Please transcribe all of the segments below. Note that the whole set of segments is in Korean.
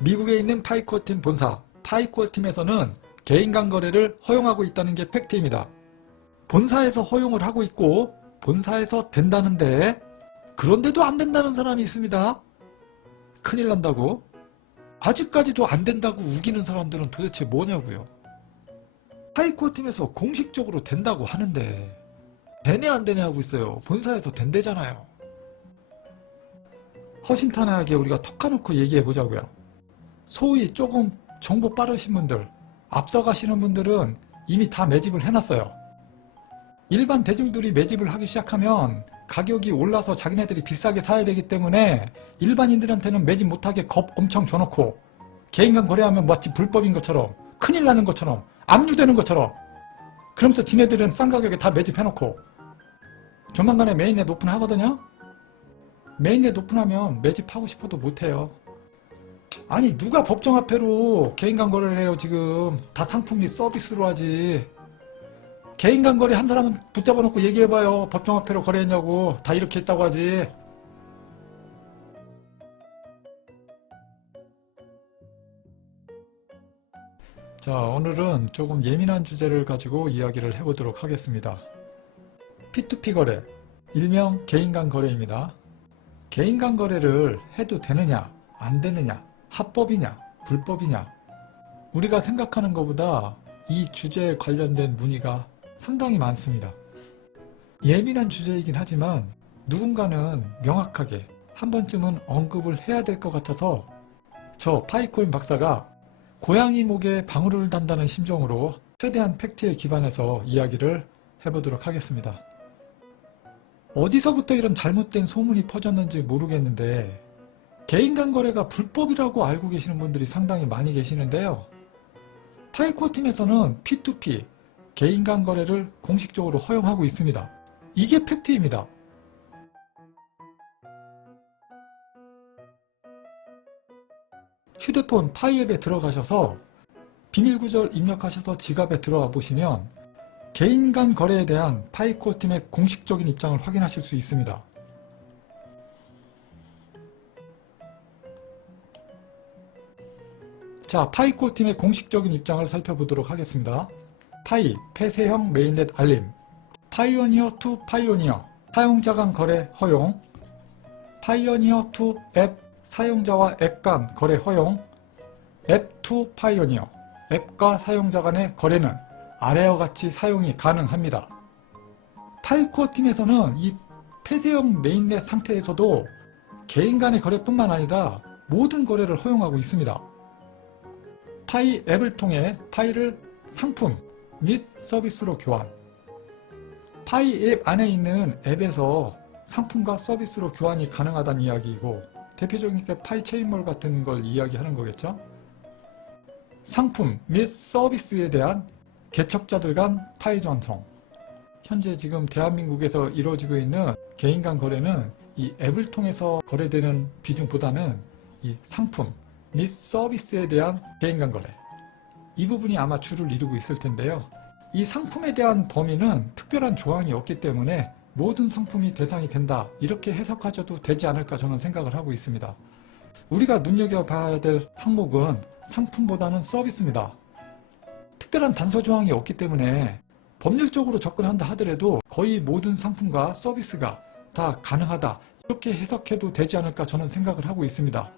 미국에 있는 파이코어팀 본사 파이코어팀에서는 개인 간 거래를 허용하고 있다는 게 팩트입니다. 본사에서 허용을 하고 있고 본사에서 된다는데 그런데도 안 된다는 사람이 있습니다. 큰일 난다고? 아직까지도 안 된다고 우기는 사람들은 도대체 뭐냐고요? 파이코어팀에서 공식적으로 된다고 하는데 되네 안 되네 하고 있어요. 본사에서 된대잖아요. 허심탄회하게 우리가 턱 까놓고 얘기해 보자고요. 소위 조금 정보 빠르신 분들, 앞서가시는 분들은 이미 다 매집을 해놨어요. 일반 대중들이 매집을 하기 시작하면 가격이 올라서 자기네들이 비싸게 사야 되기 때문에 일반인들한테는 매집 못하게 겁 엄청 줘놓고 개인간 거래하면 마치 불법인 것처럼 큰일 나는 것처럼 압류되는 것처럼 그러면서 지네들은 싼 가격에 다 매집해놓고 조만간에 메인넷 오픈하거든요? 메인넷 오픈하면 매집하고 싶어도 못해요. 아니 누가 법정화폐로 개인간 거래를 해요 지금. 다 상품 및 서비스로 하지. 개인간 거래 한 사람은 붙잡아 놓고 얘기해봐요. 법정화폐로 거래했냐고. 다 이렇게 했다고 하지. 자 오늘은 조금 예민한 주제를 가지고 이야기를 해보도록 하겠습니다. P2P 거래. 일명 개인 간 거래입니다. 개인 간 거래를 해도 되느냐 안 되느냐 합법이냐 불법이냐 우리가 생각하는 것보다 이 주제에 관련된 문의가 상당히 많습니다. 예민한 주제이긴 하지만 누군가는 명확하게 한 번쯤은 언급을 해야 될 것 같아서 저 파이코인 박사가 고양이 목에 방울을 단다는 심정으로 최대한 팩트에 기반해서 이야기를 해보도록 하겠습니다. 어디서부터 이런 잘못된 소문이 퍼졌는지 모르겠는데 개인 간 거래가 불법이라고 알고 계시는 분들이 상당히 많이 계시는데요. 파이코 팀에서는 P2P, 개인 간 거래를 공식적으로 허용하고 있습니다. 이게 팩트입니다. 휴대폰 파이앱에 들어가셔서 비밀 구절 입력하셔서 지갑에 들어가 보시면 개인 간 거래에 대한 파이코 팀의 공식적인 입장을 확인하실 수 있습니다. 자, 파이코 팀의 공식적인 입장을 살펴보도록 하겠습니다. 파이, 폐쇄형 메인넷 알림, 파이오니어 투 파이오니어, 사용자 간 거래 허용, 파이오니어 투 앱, 사용자와 앱 간 거래 허용, 앱 투 파이오니어, 앱과 사용자 간의 거래는 아래와 같이 사용이 가능합니다. 파이코어 팀에서는 이 폐쇄형 메인넷 상태에서도 개인 간의 거래뿐만 아니라 모든 거래를 허용하고 있습니다. 파이 앱을 통해 파이를 상품 및 서비스로 교환. 파이 앱 안에 있는 앱에서 상품과 서비스로 교환이 가능하다는 이야기이고 대표적인 게 파이 체인몰 같은 걸 이야기하는 거겠죠. 상품 및 서비스에 대한 개척자들 간 파이 전송. 현재 지금 대한민국에서 이루어지고 있는 개인 간 거래는 이 앱을 통해서 거래되는 비중보다는 이 상품 및 서비스에 대한 개인 간 거래. 이 부분이 아마 주를 이루고 있을 텐데요. 이 상품에 대한 범위는 특별한 조항이 없기 때문에 모든 상품이 대상이 된다. 이렇게 해석하셔도 되지 않을까 저는 생각을 하고 있습니다. 우리가 눈여겨봐야 될 항목은 상품보다는 서비스입니다. 특별한 단서 조항이 없기 때문에 법률적으로 접근한다 하더라도 거의 모든 상품과 서비스가 다 가능하다. 이렇게 해석해도 되지 않을까 저는 생각을 하고 있습니다.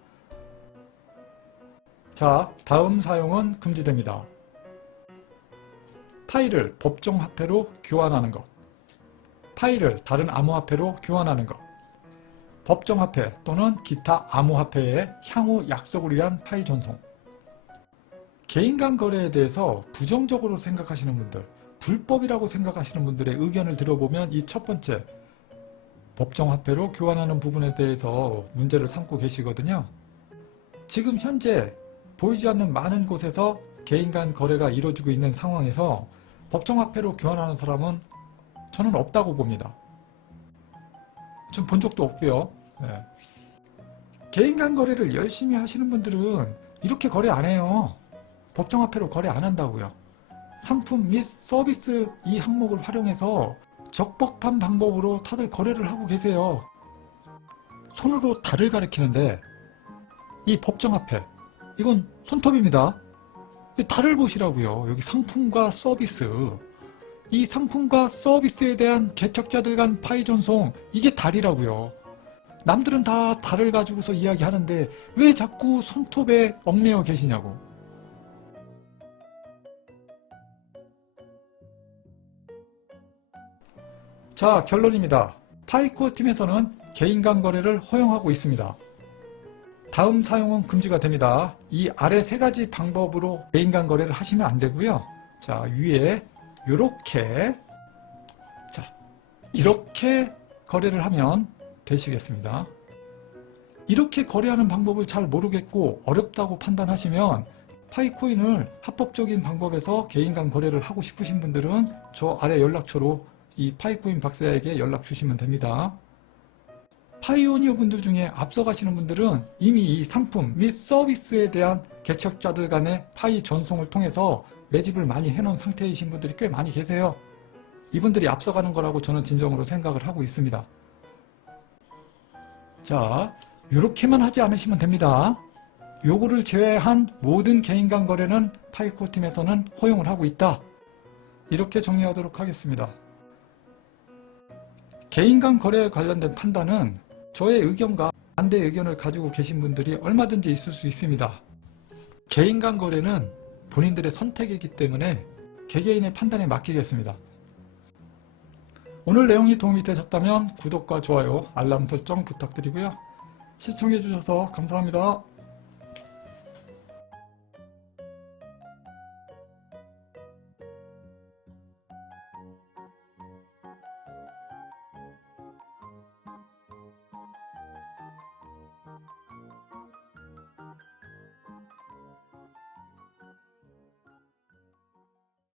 자, 다음 사용은 금지됩니다. 파일을 법정 화폐로 교환하는 것. 파일을 다른 암호화폐로 교환하는 것. 법정 화폐 또는 기타 암호화폐의 향후 약속을 위한 파일 전송. 개인 간 거래에 대해서 부정적으로 생각하시는 분들, 불법이라고 생각하시는 분들의 의견을 들어보면 이 첫 번째, 법정 화폐로 교환하는 부분에 대해서 문제를 삼고 계시거든요. 지금 현재 보이지 않는 많은 곳에서 개인 간 거래가 이루어지고 있는 상황에서 법정화폐로 교환하는 사람은 저는 없다고 봅니다. 좀본 적도 없고요. 네. 개인 간 거래를 열심히 하시는 분들은 이렇게 거래 안 해요. 법정화폐로 거래 안 한다고요. 상품 및 서비스 이 항목을 활용해서 적법한 방법으로 다들 거래를 하고 계세요. 손으로 달을 가리키는데 이 법정화폐 이건 손톱입니다. 이 달을 보시라고요. 여기 상품과 서비스. 이 상품과 서비스에 대한 개척자들 간 파이 전송 이게 달이라고요. 남들은 다 달을 가지고서 이야기하는데 왜 자꾸 손톱에 얽매여 계시냐고. 자, 결론입니다. 파이코어 팀에서는 개인 간 거래를 허용하고 있습니다. 다음 사용은 금지가 됩니다. 이 아래 세 가지 방법으로 개인 간 거래를 하시면 안 되고요. 자, 위에 요렇게 자, 이렇게 거래를 하면 되시겠습니다. 이렇게 거래하는 방법을 잘 모르겠고 어렵다고 판단하시면 파이코인을 합법적인 방법에서 개인 간 거래를 하고 싶으신 분들은 저 아래 연락처로 이 파이코인 박사에게 연락 주시면 됩니다. 파이오니어 분들 중에 앞서가시는 분들은 이미 이 상품 및 서비스에 대한 개척자들 간의 파이 전송을 통해서 매집을 많이 해놓은 상태이신 분들이 꽤 많이 계세요. 이분들이 앞서가는 거라고 저는 진정으로 생각을 하고 있습니다. 자, 이렇게만 하지 않으시면 됩니다. 요거를 제외한 모든 개인 간 거래는 파이코 팀에서는 허용을 하고 있다. 이렇게 정리하도록 하겠습니다. 개인 간 거래에 관련된 판단은 저의 의견과 반대 의견을 가지고 계신 분들이 얼마든지 있을 수 있습니다. 개인 간 거래는 본인들의 선택이기 때문에 개개인의 판단에 맡기겠습니다. 오늘 내용이 도움이 되셨다면 구독과 좋아요, 알람 설정 부탁드리고요. 시청해주셔서 감사합니다.